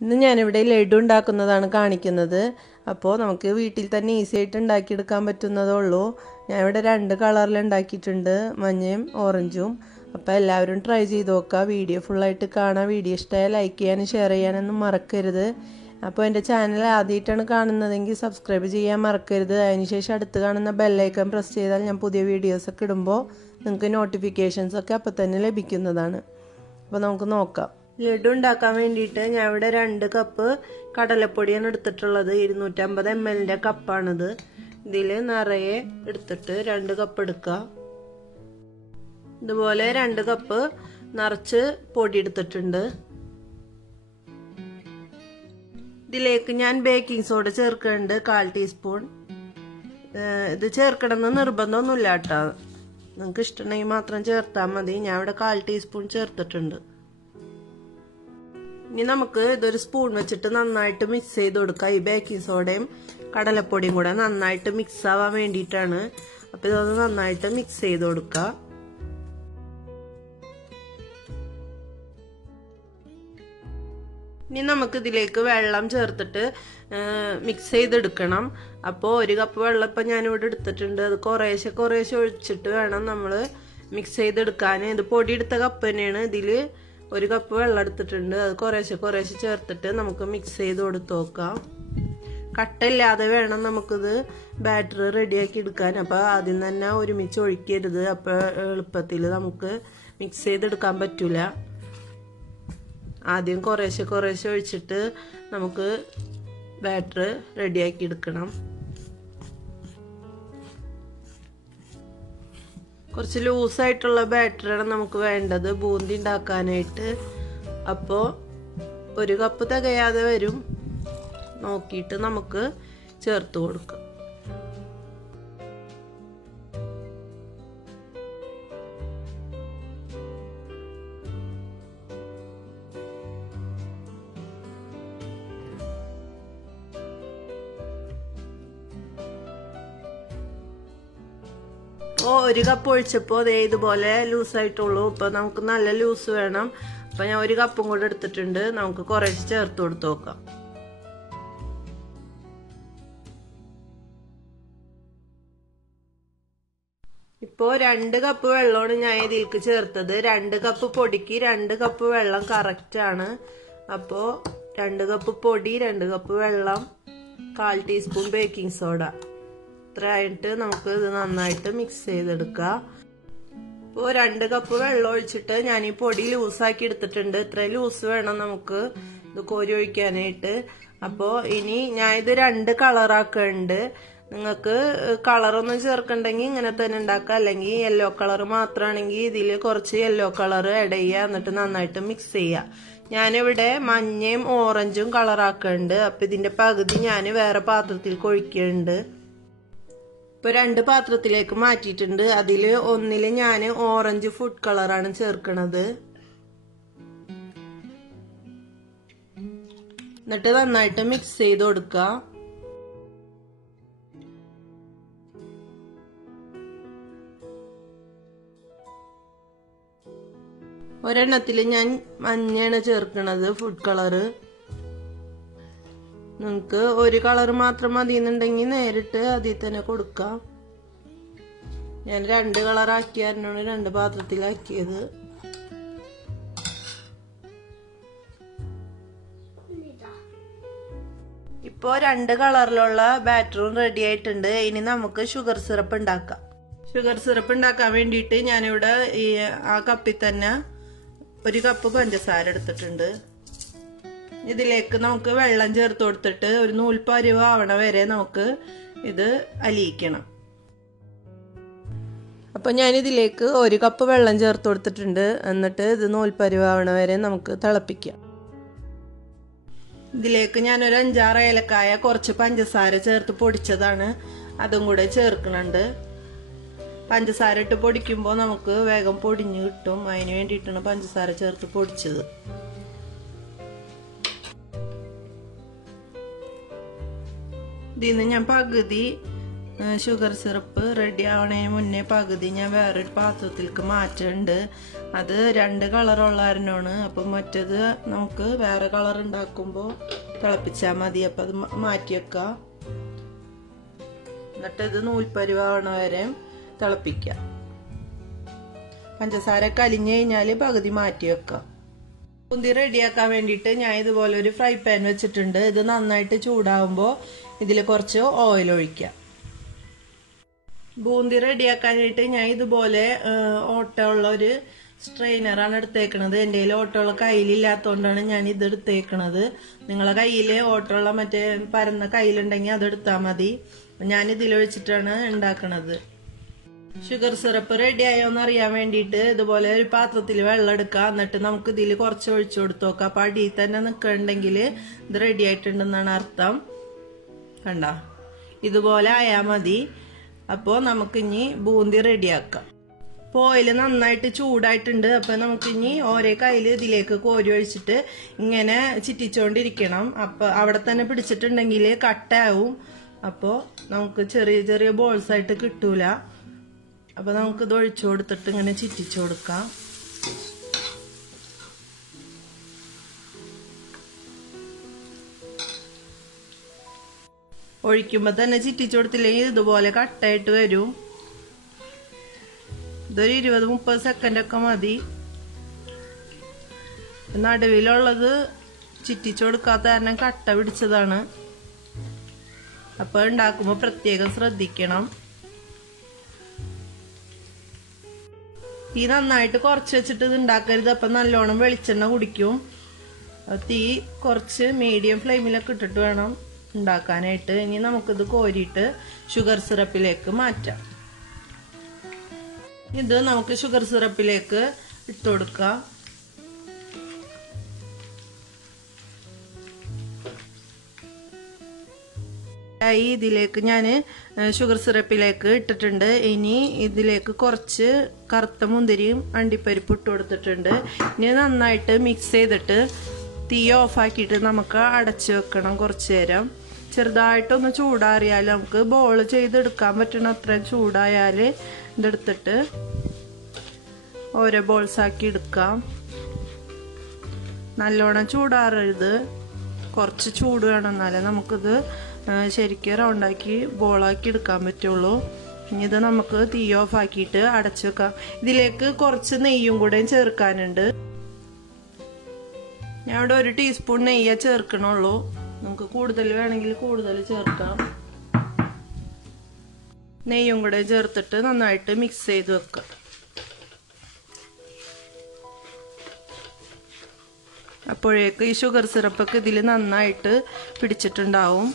ഇന്ന് ഞാനിവിടെ ലഡു ഉണ്ടാക്കുന്നതാണ് കാണിക്കുന്നത്. അപ്പോൾ നമുക്ക് വീട്ടിൽ തന്നെ ഈസി ആയിട്ട് ഉണ്ടാക്കിയെടുക്കാൻ പറ്റുന്നതേ ഉള്ളൂ. ഞാനിവിടെ 2 കളറിൽ ഉണ്ടാക്കിയിട്ടുണ്ട്, മഞ്ഞയും ഓറഞ്ചും. അപ്പോൾ എല്ലാവരും ട്രൈ ചെയ്ത് നോക്കുക. വീഡിയോ ഫുള്ളായിട്ട് കാണാൻ, വീഡിയോ ഇഷ്ടമായ ലൈക്ക് ചെയ്യാനും ഷെയർ ചെയ്യാനൊന്നും മറക്കരുത്. അപ്പോൾ എൻ്റെ ചാനൽ ആദ്യമായിട്ടാണ് കാണുന്നതെങ്കിൽ സബ്സ്ക്രൈബ് ചെയ്യാൻ മറക്കരുത്. അതിനുശേഷം അടുത്ത് കാണുന്ന ബെല്ലൈക്കൺ പ്രസ് ചെയ്താൽ ഞാൻ പുതിയ വീഡിയോസൊക്കെ ഇടുമ്പോൾ നിങ്ങൾക്ക് നോട്ടിഫിക്കേഷൻസൊക്കെ അപ്പോൾ തന്നെ ലഭിക്കുന്നതാണ്. അപ്പോൾ നമുക്ക് നോക്കാം. ലഡു ഉണ്ടാക്കാൻ വേണ്ടിയിട്ട് ഞാൻ ഇവിടെ 2 കപ്പ് കടലപ്പൊടിയാണ് എടുത്തിട്ടുള്ളത്. 250 ml കപ്പാണിത്. ഇതിൽ നിറയെ എടുത്തിട്ട് 2 കപ്പ് എടുക്കുക. ഇതുപോലെ 2 കപ്പ് നിറച്ച് പൊടി എടുത്തിട്ടുണ്ട്. ഇതിലേക്ക് ഞാൻ ബേക്കിംഗ് സോഡ ചേർക്കുന്നുണ്ട്, 1/4 ടീസ്പൂൺ. ഇത് ചേർക്കണമെന്ന് നിർബന്ധമൊന്നുമില്ല കേട്ടോ, നിങ്ങൾക്ക് ഇഷ്ടമുണ്ടെങ്കിൽ മാത്രം ചേർത്താൽ മതി. ഞാൻ ഇവിടെ 1/4 ടീസ്പൂൺ ചേർത്തിട്ടുണ്ട്. ഇനി നമുക്ക് ഇതൊരു സ്പൂൺ വെച്ചിട്ട് നന്നായിട്ട് മിക്സ് ചെയ്ത് കൊടുക്കാം. ഈ ബേക്കിംഗ് സോഡയും കടലപ്പൊടിയും കൂടെ നന്നായിട്ട് മിക്സ് ആവാൻ വേണ്ടിയിട്ടാണ്. അപ്പൊ ഇതൊന്ന് നന്നായിട്ട് മിക്സ് ചെയ്ത് കൊടുക്കുക. ഇനി നമുക്ക് ഇതിലേക്ക് വെള്ളം ചേർത്തിട്ട് മിക്സ് ചെയ്തെടുക്കണം. അപ്പോൾ 1 കപ്പ് വെള്ളം ഇപ്പം ഞാനിവിടെ എടുത്തിട്ടുണ്ട്. അത് കുറേശ്ശെ കുറേശ്ശെ ഒഴിച്ചിട്ട് വേണം നമ്മൾ മിക്സ് ചെയ്തെടുക്കാൻ. ഇത് പൊടി എടുത്ത കപ്പ് തന്നെയാണ്. ഇതിൽ 1 കപ്പ് വെള്ളം എടുത്തിട്ടുണ്ട്. അത് കുറേശ്ശെ കുറേശ്ശെ ചേർത്തിട്ട് നമുക്ക് മിക്സ് ചെയ്ത് കൊടുത്ത് നോക്കാം. കട്ടയില്ലാതെ വേണം നമുക്കിത് ബാറ്റർ റെഡിയാക്കി എടുക്കാൻ. അപ്പോൾ ആദ്യം തന്നെ ഒരുമിച്ച് ഒഴിക്കരുത്, അപ്പോൾ എളുപ്പത്തിൽ നമുക്ക് മിക്സ് ചെയ്തെടുക്കാൻ പറ്റൂല. ആദ്യം കുറേശ്ശെ കുറേശ്ശെ ഒഴിച്ചിട്ട് നമുക്ക് ബാറ്റർ റെഡിയാക്കി എടുക്കണം. കുറച്ച് ലൂസായിട്ടുള്ള ബാറ്ററാണ് നമുക്ക് വേണ്ടത് ബൂന്തി ഉണ്ടാക്കാനായിട്ട്. അപ്പോൾ 1 കപ്പ് തികയാതെ വരും, നോക്കിയിട്ട് നമുക്ക് ചേർത്ത് കൊടുക്കാം. അപ്പോൾ 1 കപ്പ് ഒഴിച്ചപ്പോൾ അതേ ഇതുപോലെ ലൂസായിട്ടുള്ളൂ. ഇപ്പം നമുക്ക് നല്ല ലൂസ് വേണം. അപ്പം ഞാൻ 1 കപ്പും കൂടെ എടുത്തിട്ടുണ്ട്. നമുക്ക് കുറേശ്ശെ ചേർത്ത് കൊടുത്ത് നോക്കാം. ഇപ്പോൾ 2 കപ്പ് വെള്ളമാണ് ഞാൻ ഇതിലേക്ക് ചേർത്തത്. 2 കപ്പ് പൊടിക്ക് 2 കപ്പ് വെള്ളം കറക്റ്റ് ആണ്. അപ്പോൾ 2 കപ്പ് പൊടി, 2 കപ്പ് വെള്ളം, 1/4 ടീസ്പൂൺ ബേക്കിംഗ് സോഡ ഇത്രയായിട്ട് നമുക്ക് ഇത് നന്നായിട്ട് മിക്സ് ചെയ്തെടുക്കാം. ഇപ്പോൾ 2 കപ്പ് വെള്ളം ഒഴിച്ചിട്ട് ഞാൻ ഈ പൊടി ലൂസാക്കി എടുത്തിട്ടുണ്ട്. ഇത്ര ലൂസ് വേണം നമുക്ക് ഇത് കോരി ഒഴിക്കാനായിട്ട്. അപ്പോൾ ഇനി ഞാൻ ഇത് 2 കളറാക്കുന്നുണ്ട്. നിങ്ങൾക്ക് കളറൊന്നും ചേർക്കണ്ടെങ്കിൽ ഇങ്ങനെ തന്നെ ഉണ്ടാക്കുക. അല്ലെങ്കിൽ യെല്ലോ കളർ മാത്രമാണെങ്കിൽ ഇതിൽ കുറച്ച് യെല്ലോ കളർ ആഡ് ചെയ്യുക, എന്നിട്ട് നന്നായിട്ട് മിക്സ് ചെയ്യുക. ഞാനിവിടെ മഞ്ഞയും ഓറഞ്ചും കളറാക്കുന്നുണ്ട്. അപ്പം ഇതിന്റെ പകുതി ഞാൻ വേറെ പാത്രത്തിൽ ഒഴിക്കുന്നുണ്ട്. ഇപ്പൊ 2 പാത്രത്തിലേക്ക് മാറ്റിയിട്ടുണ്ട്. അതില് ഒന്നില് ഞാൻ ഓറഞ്ച് ഫുഡ് കളറാണ് ചേർക്കണത്. എന്നിട്ട് നന്നായിട്ട് മിക്സ് ചെയ്ത് കൊടുക്കുക. ഒരെണ്ണത്തില് ഞാൻ മഞ്ഞയാണ് ചേർക്കണത്, ഫുഡ് കളറ്. നിങ്ങൾക്ക് 1 കളർ മാത്രം മതി എന്നുണ്ടെങ്കിൽ നേരിട്ട് അതിൽ തന്നെ കൊടുക്കാം. ഞാൻ 2 കളറാക്കിയായിരുന്നു 2 പാത്രത്തിലാക്കിയത്. ഇപ്പോ 2 കളറിലുള്ള ബാറ്ററും റെഡി ആയിട്ടുണ്ട്. ഇനി നമുക്ക് ഷുഗർ സിറപ്പ് ഉണ്ടാക്കാം. ഷുഗർ സിറപ്പ് ഉണ്ടാക്കാൻ വേണ്ടിയിട്ട് ഞാനിവിടെ ആ കപ്പിൽ തന്നെ 1 കപ്പ് പഞ്ചസാര എടുത്തിട്ടുണ്ട്. ഇതിലേക്ക് നമുക്ക് വെള്ളം ചേർത്ത് കൊടുത്തിട്ട് ഒരു നൂൽപ്പരുവ ആവണ വരെ നമുക്ക് ഇത് അലിയിക്കണം. അപ്പൊ ഞാൻ ഇതിലേക്ക് 1 കപ്പ് വെള്ളം ചേർത്ത് കൊടുത്തിട്ടുണ്ട്. എന്നിട്ട് ഇത് നൂൽപ്പരുവ ആവണ വരെ നമുക്ക് തിളപ്പിക്കാം. ഇതിലേക്ക് ഞാൻ ഒരു 5-6 ഏലക്കായ, കുറച്ച് പഞ്ചസാര ചേർത്ത് പൊടിച്ചതാണ്, അതും കൂടെ ചേർക്കുന്നുണ്ട്. പഞ്ചസാര ഇട്ട് പൊടിക്കുമ്പോൾ നമുക്ക് വേഗം പൊടിഞ്ഞു കിട്ടും. അതിന് വേണ്ടിയിട്ടാണ് പഞ്ചസാര ചേർത്ത് പൊടിച്ചത്. ഇതിന്ന് ഞാൻ പകുതി ഷുഗർ സിറപ്പ് റെഡി ആവണതിന് മുന്നേ പകുതി ഞാൻ വേറൊരു പാത്രത്തിലേക്ക് മാറ്റുന്നുണ്ട്. അത് 2 കളറുള്ള അരണമാണ്. അപ്പൊ മറ്റേത് നമുക്ക് വേറെ കളർ ഉണ്ടാക്കുമ്പോൾ തിളപ്പിച്ചാൽ മതി. അപ്പൊ അത് മാറ്റി വെക്കാം. എന്നിട്ട് ഇത് നൂൽപ്പരുവാവണ വരെ തിളപ്പിക്കാം. പഞ്ചസാര കലിഞ്ഞു കഴിഞ്ഞാല് പകുതി മാറ്റി വെക്കാം. ബൂന്തി റെഡിയാക്കാൻ വേണ്ടിയിട്ട് ഞാൻ ഇതുപോലെ ഒരു ഫ്രൈ പാൻ വെച്ചിട്ടുണ്ട്. ഇത് നന്നായിട്ട് ചൂടാവുമ്പോൾ ഇതിൽ കുറച്ച് ഓയിൽ ഒഴിക്കാം. ബൂന്തി റെഡിയാക്കാനായിട്ട് ഞാൻ ഇതുപോലെ ഓട്ടമുള്ള ഒരു സ്ട്രെയിനറാണ് എടുത്തേക്കണത്. എൻ്റെ കയ്യിൽ ഓട്ടമുള്ള കയ്യിലില്ലാത്തതുകൊണ്ടാണ് ഞാൻ ഇത് എടുത്തേക്കണത്. നിങ്ങളെ കയ്യിൽ ഓട്ടമുള്ള മറ്റേ പരന്ന കയ്യിലുണ്ടെങ്കിൽ അതെടുത്താൽ മതി. ഞാൻ ഇതിലൊഴിച്ചിട്ടാണ് ഉണ്ടാക്കണത്. ഷുഗർ സിറപ്പ് റെഡി ആയോന്ന് അറിയാൻ വേണ്ടിയിട്ട് ഇതുപോലെ ഒരു പാത്രത്തിൽ വെള്ളം എടുക്കുക. എന്നിട്ട് നമുക്ക് ഇതിൽ കുറച്ച് ഒഴിച്ചു കൊടുത്തു നോക്കാം. അപ്പൊ അടിയിൽ തന്നെ നിൽക്കണ്ടെങ്കിൽ ഇത് റെഡി ആയിട്ടുണ്ടെന്നാണ് അർത്ഥം. കണ്ട, ഇതുപോലെ ആയാൽ മതി. അപ്പോ നമുക്കിനി ബൂന്തി റെഡിയാക്കാം. അപ്പോൾ ഓയിൽ നന്നായിട്ട് ചൂടായിട്ടുണ്ട്. അപ്പൊ നമുക്കിനി ഓരോ കയ്യിൽ ഇതിലേക്ക് കോരി ഒഴിച്ചിട്ട് ഇങ്ങനെ ചിറ്റിച്ചോണ്ടിരിക്കണം. അപ്പൊ അവിടെ തന്നെ പിടിച്ചിട്ടുണ്ടെങ്കിൽ കട്ടാവും. അപ്പോ നമുക്ക് ചെറിയ ചെറിയ ബോൾസ് ആയിട്ട് കിട്ടൂല. അപ്പൊ നമുക്കിത് ഒഴിച്ചു കൊടുത്തിട്ട് ഇങ്ങനെ ചിറ്റിച്ചു കൊടുക്കാം. ഒഴിക്കുമ്പോ തന്നെ ചിറ്റിച്ചു കൊടുത്തില്ലെങ്കിൽ ഇതുപോലെ കട്ടായിട്ട് വരും. ഇതൊരു 20-30 സെക്കൻഡ് ഒക്കെ മതി. നടുവിലുള്ളത് ചിറ്റിച്ചു കൊടുക്കാത്ത കാരണം കട്ട പിടിച്ചതാണ്. അപ്പൊ ഉണ്ടാക്കുമ്പോ പ്രത്യേകം ശ്രദ്ധിക്കണം. തീ നന്നായിട്ട് കുറച്ച് വെച്ചിട്ട് ഇത് ഉണ്ടാക്കരുത്. അപ്പൊ നല്ലോണം വെളിച്ചെണ്ണ കുടിക്കും. തീ കുറച്ച് മീഡിയം ഫ്ലെയിമിലൊക്കെ ഇട്ടിട്ട് വേണം ഉണ്ടാക്കാനായിട്ട്. ഇനി നമുക്കിത് കോരിയിട്ട് ഷുഗർ സിറപ്പിലേക്ക് മാറ്റാം. ഇത് നമുക്ക് ഷുഗർ സിറപ്പിലേക്ക് ഇട്ട് കൊടുക്കാം. ഇതിലേക്ക് ഞാൻ ഷുഗർ സിറപ്പിലേക്ക് ഇട്ടിട്ടുണ്ട്. ഇനി ഇതിലേക്ക് കുറച്ച് കറുത്ത മുന്തിരിയും അണ്ടിപ്പരിപ്പ് ഇട്ട് കൊടുത്തിട്ടുണ്ട്. ഇനി നന്നായിട്ട് മിക്സ് ചെയ്തിട്ട് തീ ഓഫാക്കിയിട്ട് നമുക്ക് അടച്ചു വെക്കണം കുറച്ചു നേരം. ചെറുതായിട്ടൊന്ന് ചൂടാറിയാൽ നമുക്ക് ബോൾ ചെയ്തെടുക്കാൻ പറ്റണ അത്രയും ചൂടായാൽ ഇതെടുത്തിട്ട് ഓരോ ബോൾസ് ആക്കി എടുക്കാം. നല്ലോണം ചൂടാറരുത്, കുറച്ച് ചൂട് വേണം. എന്നാലേ നമുക്കിത് ശരിക്കും റൗണ്ടാക്കി ബോളാക്കി എടുക്കാൻ പറ്റുള്ളൂ. ഇനി ഇത് നമുക്ക് തീ ഓഫ് ആക്കിയിട്ട് അടച്ചു വെക്കാം. ഇതിലേക്ക് കുറച്ച് നെയ്യും കൂടെ ചേർക്കാനുണ്ട്. ഞാൻ ഇവിടെ 1 ടീസ്പൂൺ നെയ്യേ ചേർക്കണുള്ളൂ. നമുക്ക് കൂടുതൽ വേണമെങ്കിൽ കൂടുതൽ ചേർക്കാം. നെയ്യും കൂടെ ചേർത്തിട്ട് നന്നായിട്ട് മിക്സ് ചെയ്ത് വെക്കാം. അപ്പോഴേക്ക് ഈ ഷുഗർ സിറപ്പൊക്കെ ഇതിൽ നന്നായിട്ട് പിടിച്ചിട്ടുണ്ടാവും.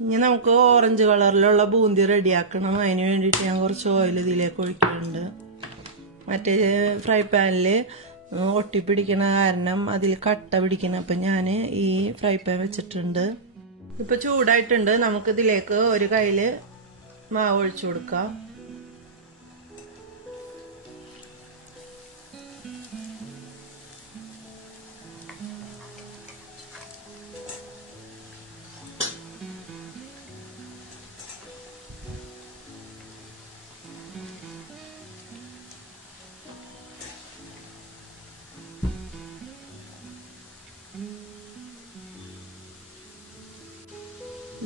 ഇനി നമുക്ക് ഓറഞ്ച് കളറിലുള്ള ബൂന്തി റെഡിയാക്കണം. അതിന് വേണ്ടിയിട്ട് ഞാൻ കുറച്ച് ഓയിൽ ഇതിലേക്ക് ഒഴിക്കുന്നുണ്ട്. മറ്റേ ഫ്രൈ പാനിൽ ഒട്ടിപ്പിടിക്കണ കാരണം അതിൽ കട്ട പിടിക്കണം. അപ്പം ഞാൻ ഈ ഫ്രൈ പാൻ വെച്ചിട്ടുണ്ട്. ഇപ്പം ചൂടായിട്ടുണ്ട്. നമുക്കിതിലേക്ക് ഒരു കയ്യിൽ മാവ് ഒഴിച്ചു കൊടുക്കാം.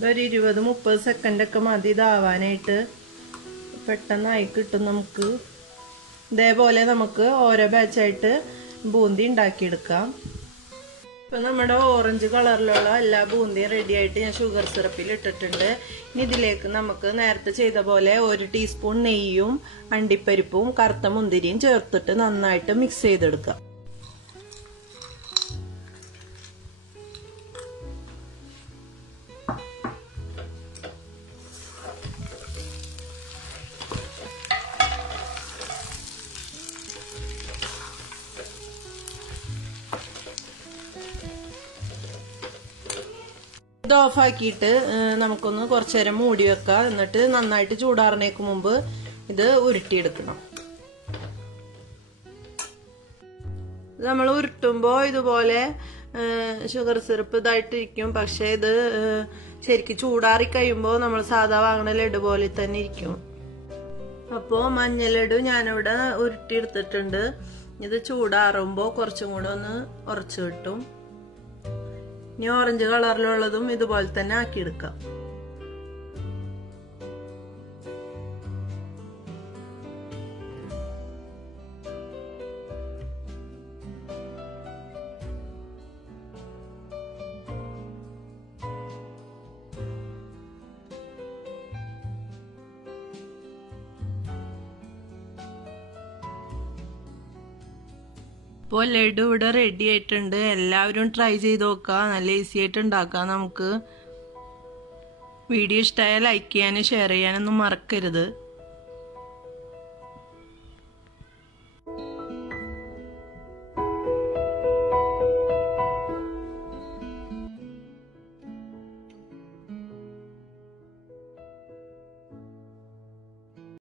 ഇതൊരു 20-30 സെക്കൻഡ് ഒക്കെ മതി ഇതാവാനായിട്ട്. പെട്ടെന്നായി കിട്ടും. നമുക്ക് ഇതേപോലെ നമുക്ക് ഓരോ ബാച്ചായിട്ട് ബൂന്തി ഉണ്ടാക്കിയെടുക്കാം. ഇപ്പൊ നമ്മുടെ ഓറഞ്ച് കളറിലുള്ള എല്ലാ ബൂന്തിയും റെഡി ആയിട്ട് ഞാൻ ഷുഗർ സിറപ്പിൽ ഇട്ടിട്ടുണ്ട്. ഇനി ഇതിലേക്ക് നമുക്ക് നേരത്തെ ചെയ്ത പോലെ 1 ടീസ്പൂൺ നെയ്യും അണ്ടിപ്പരിപ്പും കറുത്ത മുന്തിരിയും ചേർത്തിട്ട് നന്നായിട്ട് മിക്സ് ചെയ്തെടുക്കാം. ഇത് ഓഫാക്കിയിട്ട് നമുക്കൊന്ന് കുറച്ചു നേരം മൂടി വെക്കാം. എന്നിട്ട് നന്നായിട്ട് ചൂടാറുന്നേക്ക് മുമ്പ് ഇത് ഉരുട്ടിയെടുക്കണം. നമ്മൾ ഉരുട്ടുമ്പോൾ ഇതുപോലെ ഷുഗർ സിറപ്പ് ഇതായിട്ടിരിക്കും. പക്ഷെ ഇത് ശരിക്കും ചൂടാറി കഴിയുമ്പോൾ നമ്മൾ സാധാ വാങ്ങണ ലഡു പോലെ തന്നെ ഇരിക്കും. അപ്പോ മഞ്ഞലഡു ഞാനിവിടെ ഉരുട്ടിയെടുത്തിട്ടുണ്ട്. ഇത് ചൂടാറുമ്പോ കുറച്ചും കൂടെ ഒന്ന് ഉറച്ചു കിട്ടും. ഇനി ഓറഞ്ച് കളറിലുള്ളതും ഇതുപോലെ തന്നെ ആക്കിയെടുക്കാം. ഇപ്പോൾ ലഡു ഇവിടെ റെഡി ആയിട്ടുണ്ട്. എല്ലാവരും ട്രൈ ചെയ്ത് നോക്കുക. നല്ല ഈസി ആയിട്ട് ഉണ്ടാക്കാം നമുക്ക്. വീഡിയോ ഇഷ്ടമായാൽ ലൈക്ക് ചെയ്യാനും ഷെയർ ചെയ്യാനൊന്നും മറക്കരുത്.